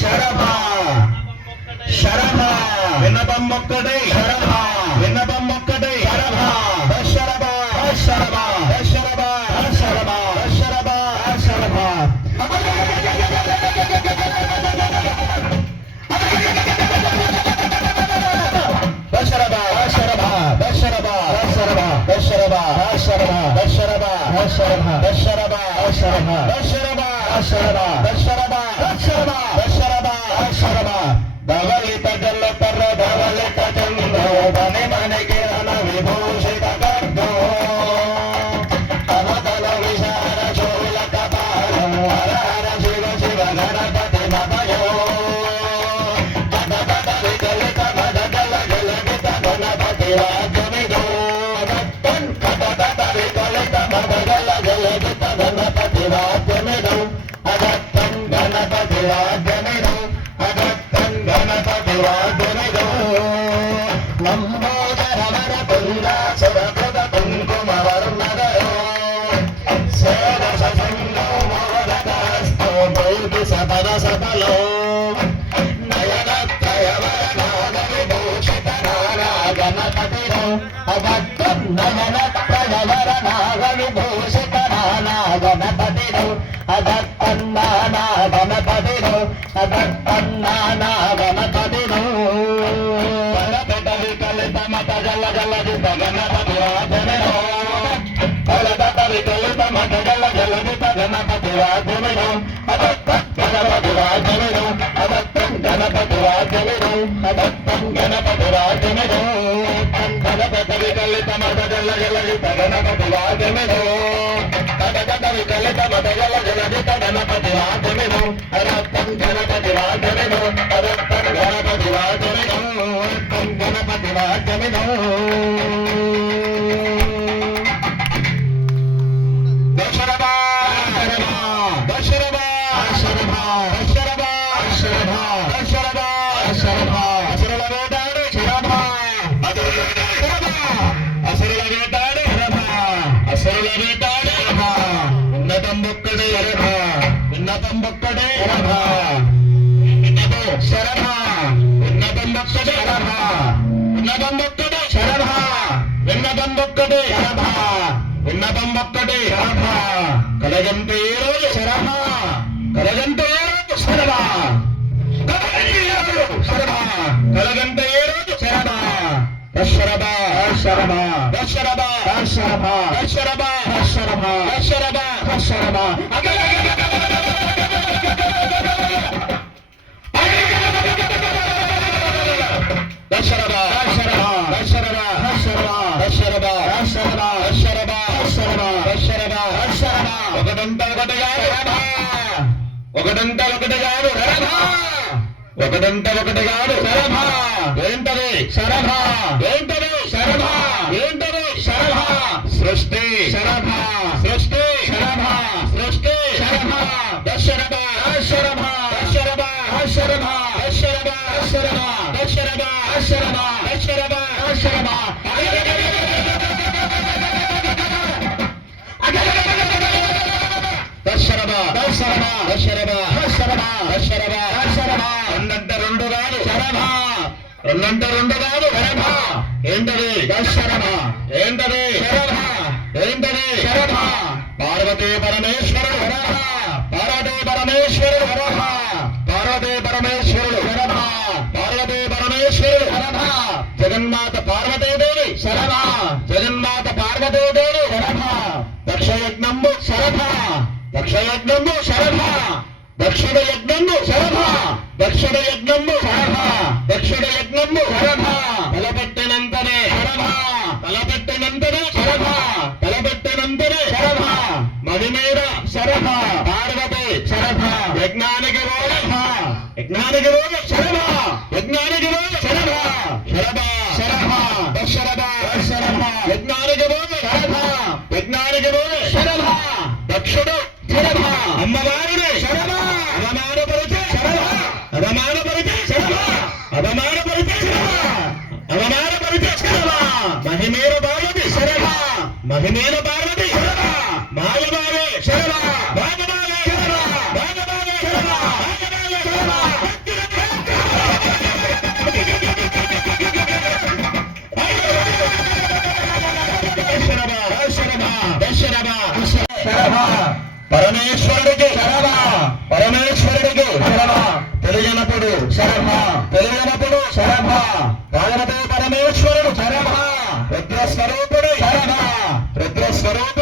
శరభ శరభ విన్నపం ఒక్కటి శరభ విన్నపం ఒక్కటి శరభ దశరభ దశరభ దశరభ దశరభ దశరభ దశరభ దశరథ దశరథ దశరథ దశరథ దశరథ దశరథ దశరథ దశరథ ಅಕ್ಷರ ದವಲಿತ కలిత గణపతి వాద్యమిను కటకటవి కలిత మదయల జనజిత గణపతి వాద్యమిను రక్తం గణపతి వాద్యమిను రక్తం గణపతి వాద్యమిను రక్తం గణపతి వాద్యమిను ఉన్నతం శరభ ఉన్నతం శరభ ఉన్నతం శరభ కలగంటే ఏ రోజు శరభ. కలగంటే ఏ రోజు శరభ. శరభ. కలగంటే ఏ రోజు శరభ. దశరభ దశరభ దశరభ దశరభ దశరభ దశరభ దశరభ దశరభ ఒకటంతా ఒకటి కాదు శరభ ఏంటది శరభ ఏంటది శరభ ఏంటది శరభ సృష్టి శరభ సృష్టి శరభ సృష్టి శరభ దశరథ దశరథ దశరథ దశరథ దశరథ దశరథ దశరథ దశరథ దశరథ దశరథ రెండంటే రెండు కాదు. శరభ రెండంటే రెండు కాదు. ఏంటది? ఏంటది? శరభ ఏంటది? శరభ పార్వతీ పరమేశ్వరుడు. పార్వతీ పరమేశ్వరుడు. దక్ష యజ్ఞము శరభ. దక్షిణ యజ్ఞము శరభ. దక్షిణ యజ్ఞము శరభ. దక్షిణ యజ్ఞము శరభ. తలపెట్టినంతనే శరభ. తలపెట్టినంతనే శరభ. శరమ తెలియనప్పుడు శరమ రాగనపై పరమేశ్వరుడు శరమ రుద్రస్వరూపుడు శరమ రుద్రస్వరూపుడు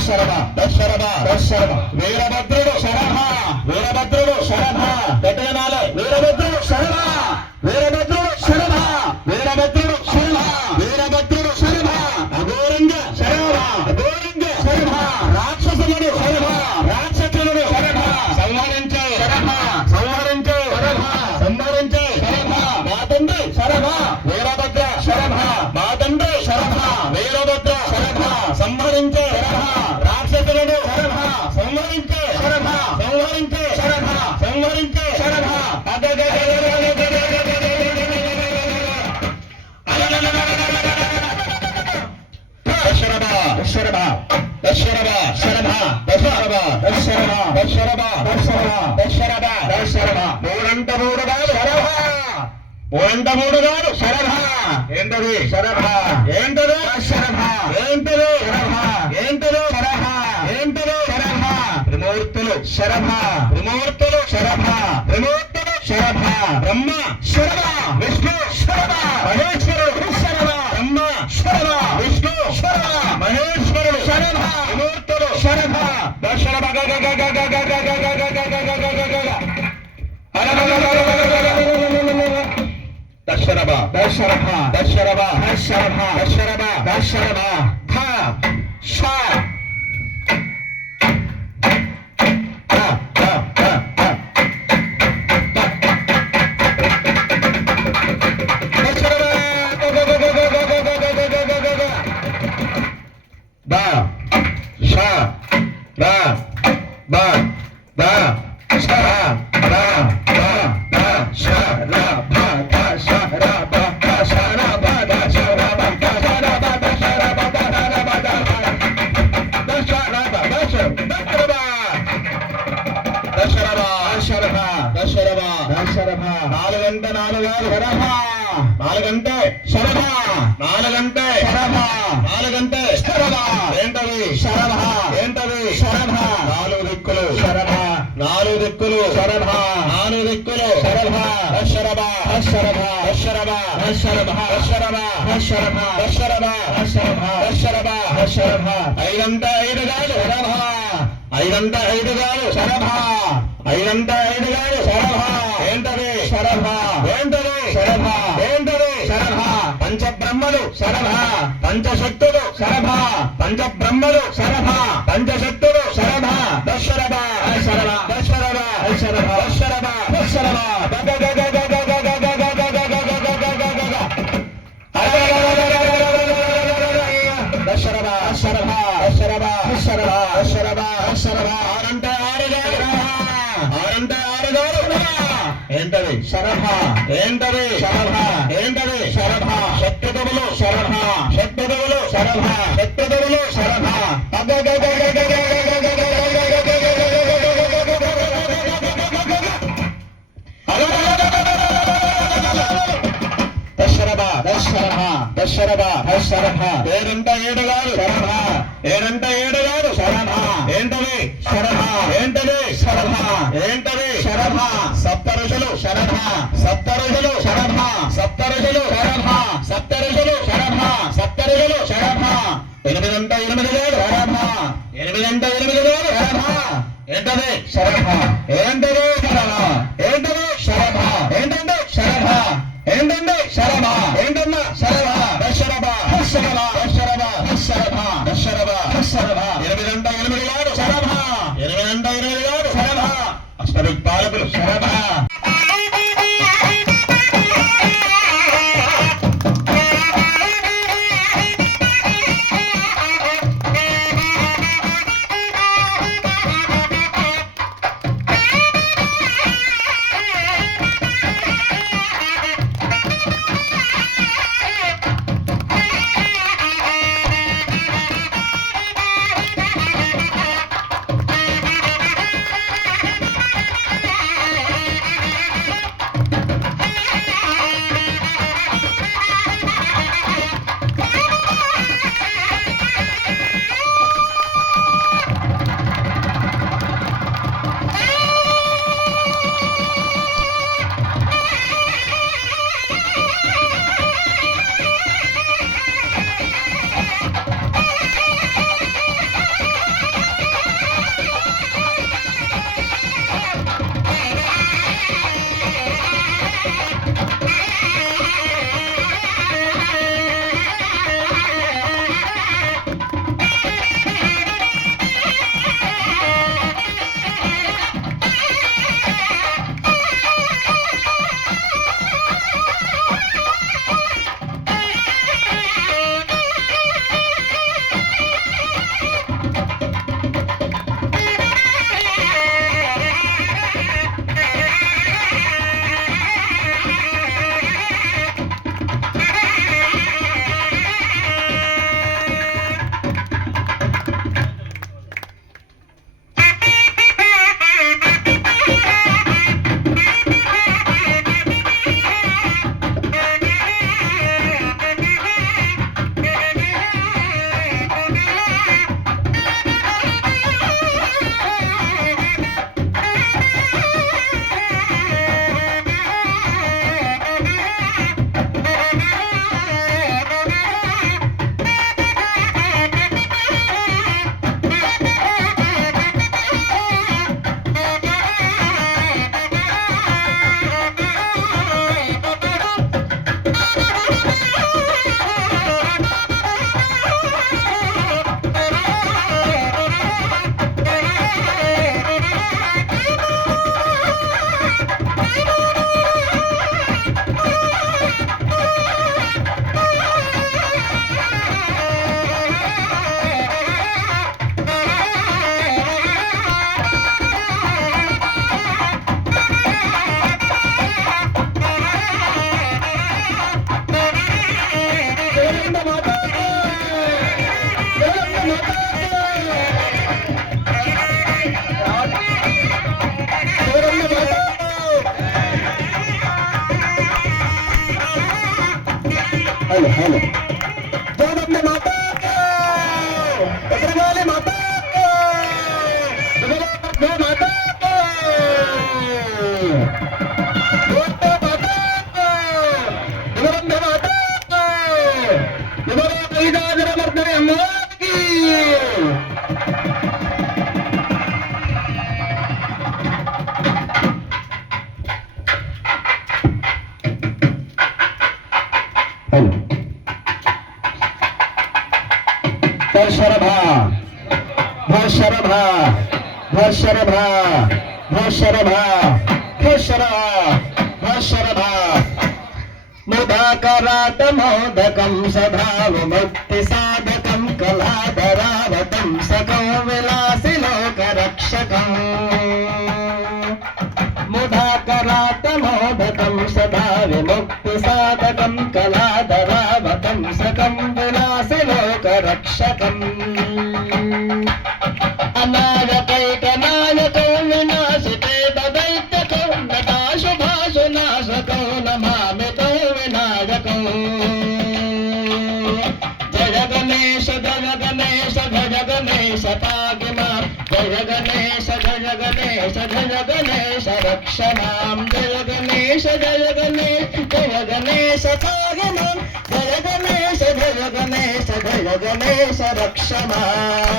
దశరథ దశరథ దశరథ వీర శరణ త్రిమూర్తులు శరణ త్రిమూర్తులు శరణ బ్రహ్మ శరణ విష్ణు శరణ మహేశ్వరుడు శరణ బ్రహ్మ శరణ విష్ణు శరణ మహేశ్వరుడు శరణ త్రిమూర్తులు శరణ దర్శన దశరభ దశరభ దశరభ దశరభ దశరభ దశరభ estará. శరభ నాలుగు దిక్కులు శరభ। అశరభ. అశరభ। అశరభ. అశరభ। అశరభ. అశరభ। అశరభ. అశరభ। అశరభ. అశరభ। ఐదంతా ఐదు శరభ। ఐదంతా ఐదు కాదు. శరభ। ఐదంతా ఐదు కాదు. శరభ। ఏంటది? శరభ। ఏంటది? శరభ। ఏంటది? శరభ। శరభ। పంచశక్తులు. శరభ। శరభ। పంచశక్తులు. శరణ ఏడంట ఏడు కాదు శరణ ఏడంట ఏడు కాదు శరణ ఏంటది? శరణ ఏంటది? శరణ ఏంటది? శరణ సప్తరుషులు. శరణ సప్తరుషులు. శరణ సప్తరుషులు. శరణ సప్తరుషులు. శరణ సప్తరుషులు. శరణ ఎనిమిదంట ఎనిమిది కాదు శరణ ఎనిమిదంట ఎనిమిది కాదు శరణ ఏంటది? శరణ ఏంటది? hello, hello. ధరావతంసకం విలాసి లోక రక్షకం ముధాకరాతమోదతం సదా విముక్తి సాధ క్షణాం. జల గణేశ జల గణేశ జల గణేశ సాగమాం జల గణేశ జల గణేశ జల గణేశ రక్షమాం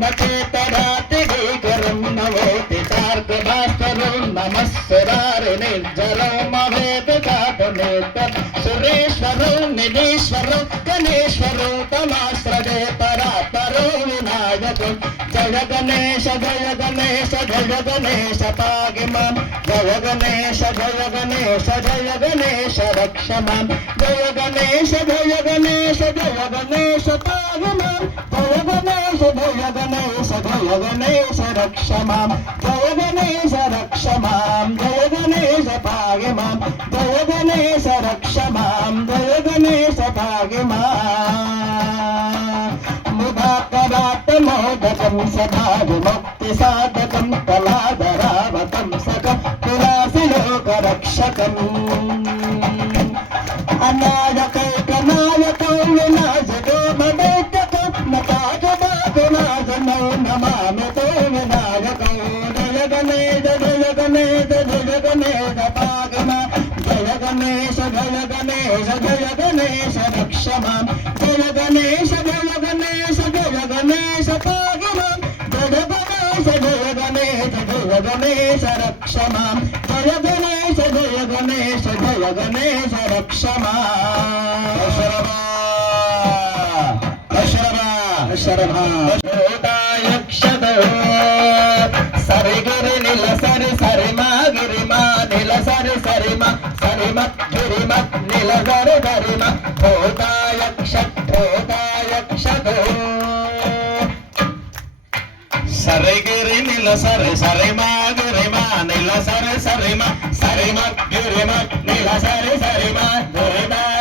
నచేతరాతి గీకరం నవోతి తార్గభాస్కరం నమస్సురారి నిర్జలం మవేది కాటనేత సురేశ్వరం నిధీశ్వరం గణేశ్వరం తమాశ్రదే పరా పరాపరో వినాయకం జయ గణేశ జయ గణేశ జయ గణేశ పాగిమాం జయ గణేశ జయ గణేశ జయ గణేశ రక్షమాం జయ గణేశ జయ గణేశ జయ గణేశ పాగిమాం జయ గణేశ జయ గణేశ జయ గణేశ రక్షమాం జయ గణేశ రక్షమాం జయ గణేశ పాగిమాం జయ గణేశ రక్షమాం జయ గణేశ పాగిమాం. ముదాకరాత మోదకం సాధకం కళాధరావతం సకం విలాసి లోక రక్షకం అనాయకైకనాయకం వినాశకో మదైకకం నకాజమాకునాశనో నమామి తో వినాయకం జయ గణేద జయ గణేద జయ గణేద పాగమ జయ గణేశ జయ గణేశ జయ గణేశ రక్షమాం జయ గణేశ జయ గణేశ రక్షమాం జయ గణేశ జయ గణేశ జయ గణేశ రక్షమా సరి గిరి నిల సరి సరి మా గిరి మా నిల సరి సరి మా సరి మ గిరి మ నిల సరి సరి మా గిరి నిల సరి సరి మా గిరి మా నిల సరి సరి మా సరి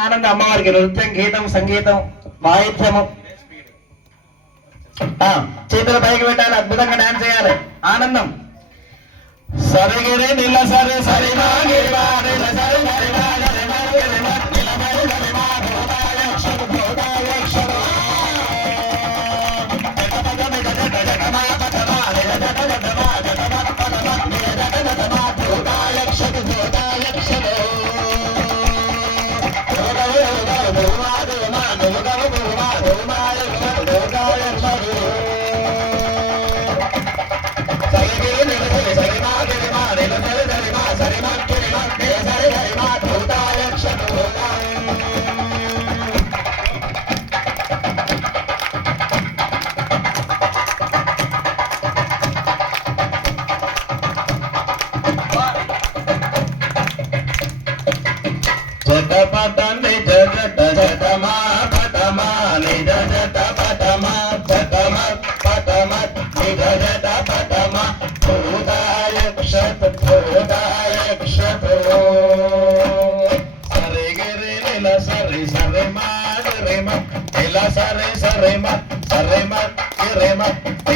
ఆనంద అమ్మవారికి నృత్యం గీతం సంగీతం వాయిద్యము. ఆ, చేతుల పైకి పెట్టాలి అద్భుతంగా డాన్స్ చేయాలి. ఆనందం. సరిగిరి నిల సరి సరి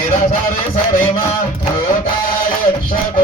మ నిల సరి సరి మ భూతాయక్షత